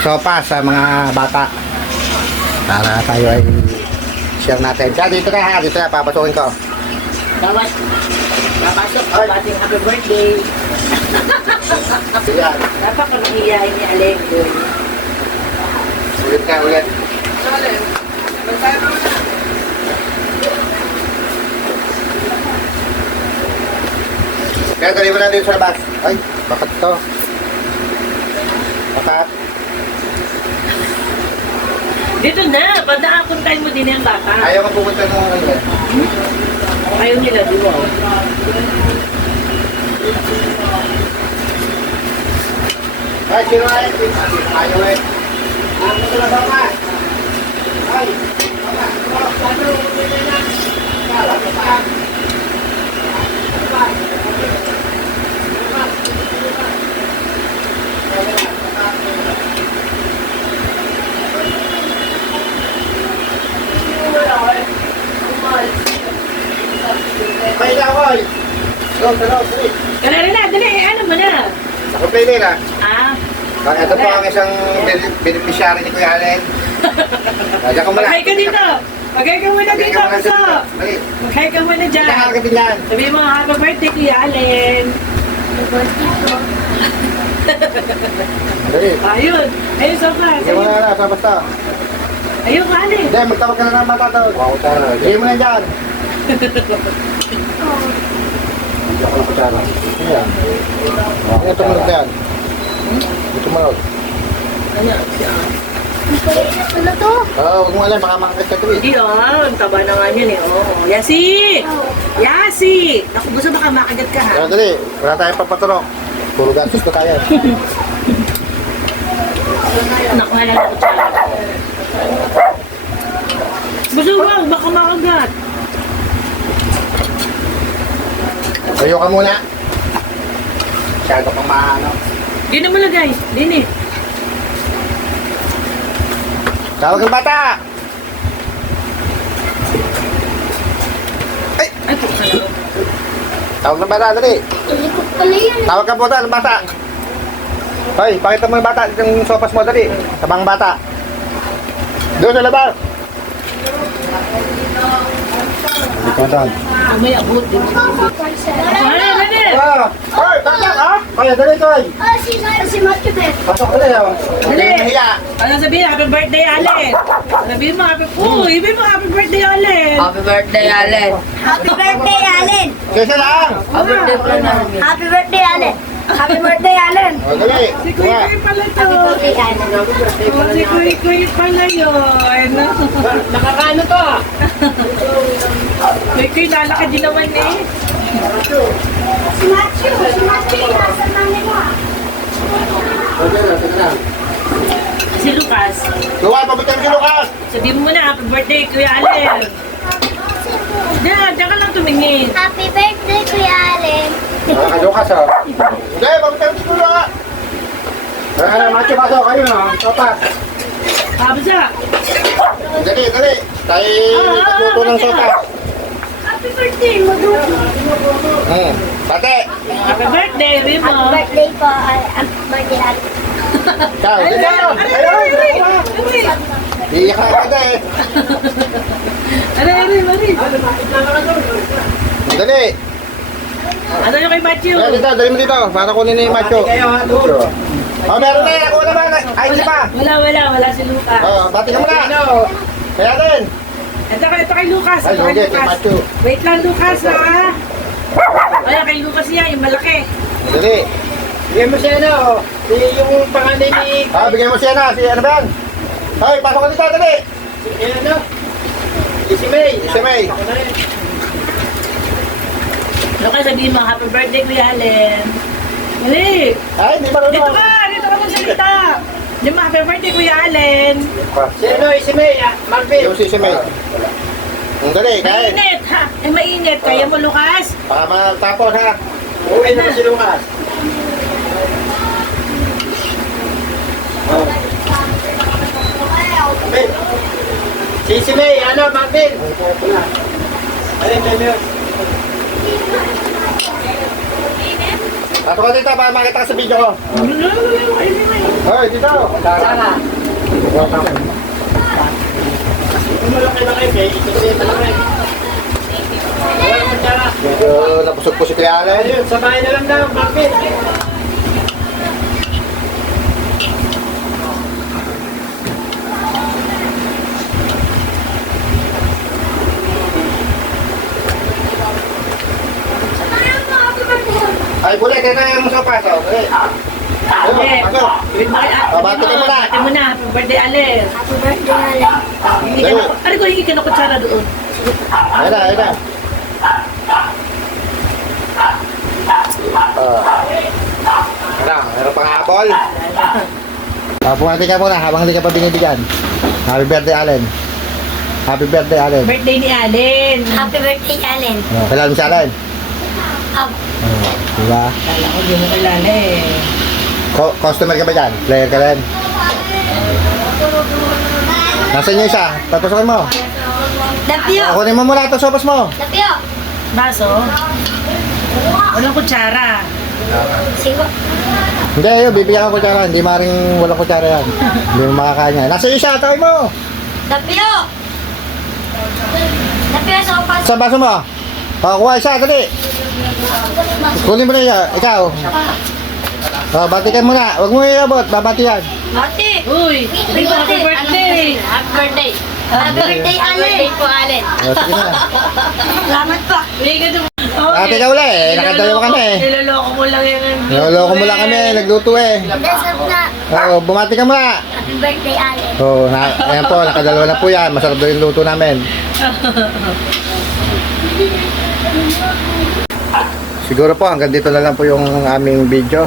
sopa sa mga bata. Para tayo ay share natin. Kaya dito na ha, dito na, papasukin ko. Bawat papasok ko, bating happy birthday. Yan. Dapat kami hiyain ni Aleng doon. Ulit ka, ulit. Kaya tuloy mo na dito sa labas. Ay, bakit to? Bakit? Dito na, pagdaapuntahin mo din yung bata. Ayaw ka pumunta ng ano eh. Ayaw nila, di ba? Ay, sino ay? Ayaw eh. Ano na ba ka? Ay, may na ako eh. Go, dali. Kaya rin na, dali, ano mo na? Nakuplay nila. Ah, Ito po ang isang beneficiary ni Kuya Allen. Diyan ka muna. maghay ka dito. Maghay ka muna dito, Kuso. Dali. Maghay ka muna dyan. Diyan ka din yan. Sabi mo, happy birthday, Kuya Allen. Dali. Ayun. Ayun, sofa. Hindi mo na na, basta. Ayun, Allen. Hindi, magtawag ka na ng bata doon. Wow, tara. Hindi mo na dyan. Hindi ako nakatara. Ano yan? Ano tumunod na yan? Ito tumunod. Ano to? Oo, huwag mo alam, baka makakit ka ito eh. Hindi, ang taba na nga yun eh. Oh. Yasi! Yasi! Naku, gusto baka makagat ka ha. Dali, wala tayong papaturok. Puro gastos na tayo. Naku, halala ko tsara. Gusto ba? Baka makagat. Tayo ka muna. Masyado kang maano. Di na muna guys. Di eh. Tawag ang bata! Ay, puka na. Tawag ng bata, dali. Ilikot pala yan. Tawag ka po ng bata. Hoy, pakita mo yung bata, yung sopas mo, dali. Sabang bata. Doon sa labas. Hindi ka doon. May abot din. Ay, dali! Hoy, takyak ha? Kaya dali, Toy. Si Matthew Ben. Pasok dali, oh. Dali. Hindi mahiya. Ano sabihin? Happy birthday, Allen! Sabihin mo, sabihin mo, happy birthday, Allen! Happy birthday, Allen. Happy birthday, Allen. Kaysa lang. Happy birthday pa namin. Happy birthday, Allen. Happy birthday, Allen. O, dali. Si Kuy Kuy pala to. Birthday, Allen. Oh, si Kuy Kuy pala yun. Nakakaano to? Kuy Kuy, lalaki din naman eh. Si Matthew. Si Matthew. Nasa namin mo. O, dali, sige lang. Si Lucas. Luwan, pabitan si Lucas. Sabihin mo na, happy birthday, Kuya Allen. Diyan ka lang tumingin. Happy birthday, Kuya Allen. Ah, Lucas, oh. Hindi, pabitan si Lucas. Macho, pasok kayo, no? Sopas. Kabsa. Dali, dali. Tayo nagluto ng sopas. Happy birthday, Maduti. Bate. Happy birthday, Happy Rimo. birthday po. Happy birthday, Allen. Ciao. Ay, Dali, ay, ay, iyak na agad eh. ay. Dali. Ano yung kay Matthew? Dali mo dito. Para kunin na yung macho. Oh, meron na yan. Ako naman. Ay, hindi pa. Wala si Lucas. Oh, bati ka muna. Kaya din. Ito kay Lucas. Ay, Ito kay okay, kay Lucas. Matthew. Wait lang, Lucas, ha? Wala, kay Lucas niya, yung malaki. Dali. Bigyan mo siya na, oh. Yung panganay ni... Ah, bigyan mo siya na. Si ano ba yan? Hoy, pasok ka dito. Dali. Ano? Si May. Si May. Lucas, sabihin mo, happy birthday, Kuya Allen. Dali. Ay, hindi pa Dito rin. ka magsalita. Di mo, happy birthday, Kuya Allen. Si ano, si May, Marvin. Yung si May. Dali, kain. Mainit, ha? Mainit. Kaya mo, Lucas? Baka matapos ha. Uwi naman si Lucas. Si May, ano, Marvin? Alin, Daniel? Pasok ka dito para makita ka sa video ko. Ay, Hoy, dito. Sara. Yung malaki-laki, may ikot-ikot malaki. Wala mo tiyara. Medyo napusog po si Kuya Allen. Ayun, sa bahay na lang daw, bakit? Ay, buli, kaya na yung sopas. Oh. Buli. Ayun, Ale. pasok. Babati ka muna. Bati mo na. Happy birthday, Ale. Happy birthday, Ale. Hindi ka na, ano ko hindi ka na kutsara doon? Ayun na, ayun na. Meron pang apple. Pumati ka muna habang hindi ka pa binibigyan. Happy birthday, Allen. Happy birthday, Allen. Birthday ni Allen. Happy birthday, Allen. Kailan mo si Allen? Up. Diba? Kala ko di mo kilala eh. Customer ka ba dyan? Player ka rin? Nasaan yung isa? Tatusokan mo. Lapyo. Kunin mo muna ito sopas mo. Lapyo. Baso? Walang kutsara. Sigo. Hindi, yun, bibigyan ka kutsara. Hindi maring walang kutsara yan. Hindi mo makakain yan. Nasaan yung isa? Tawin mo. Lapyo. Lapyo, sopas. Sa baso mo. Kuha isa, dali. Kunin mo na yan. Ikaw. Bati ka muna. Huwag mo iabot. Babati yan. Mati. Uy, happy birthday. Happy birthday. Happy birthday, Allen. Happy birthday po, Allen. Sige na. Salamat pa. Hindi ka naman. Ate ka uli eh. Nakadalawa kami eh. Niloloko mo lang yan. Naloko mo lang kami. Nagluto eh. Desert na. Bumati ka muna. Happy birthday, Allen. Ayan po. Nakadalawa na po yan. Masarap daw yung luto namin. Siguro po hanggang dito na lang po yung aming video.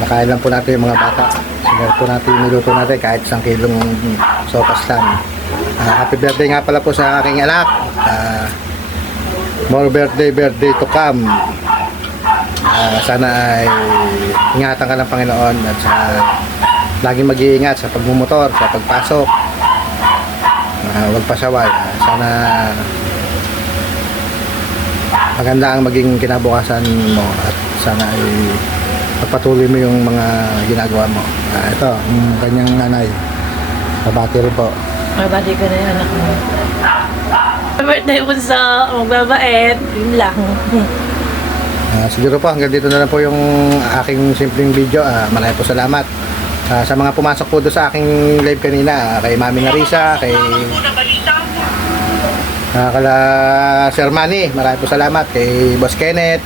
Nakain lang po natin yung mga bata. Siguro po natin yung niluto natin kahit 1 kilong sopas lang. Happy birthday nga pala po sa aking anak. More birthday to come. Sana ay ingatan ka ng Panginoon at sa laging mag-iingat sa pagmumotor, sa pagpasok. Huwag pasaway. Sana maganda ang maging kinabukasan mo at sana ay pagpatuloy mo yung mga ginagawa mo. Ito, ang kanyang nanay. Mabati rin po. Mabati ko na yung anak mo. Happy birthday po sa magbabait. Yun lang. Siguro po hanggang dito na lang po yung aking simpleng video. Maraming po salamat. Sa mga pumasok po doon sa aking live kanina, kay Mami Narisa, kay kala Sir Manny, maraming po salamat. Kay Boss Kenneth,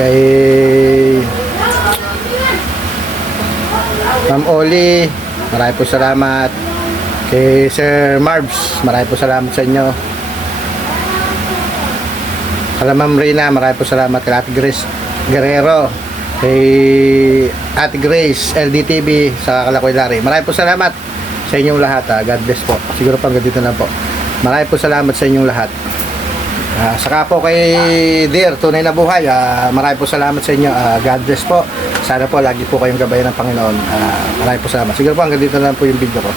kay Ma'am Oli, maraming po salamat. Kay Sir Marbs, maraming po salamat sa inyo. Kala Ma'am Rina, maraming po salamat. Kay Ate Grace Guerrero, kay Ate Grace LDTV, sa Kalakoy Larry, maraming po salamat sa inyong lahat. God bless po. Siguro pang dito na po. Maraming po salamat sa inyong lahat. Saka po kay Dear Tunay na Buhay, maraming po salamat sa inyo. God bless po. Sana po lagi po kayong gabayan ng Panginoon. Maraming po salamat. Siguro po hanggang dito na lang po yung video ko.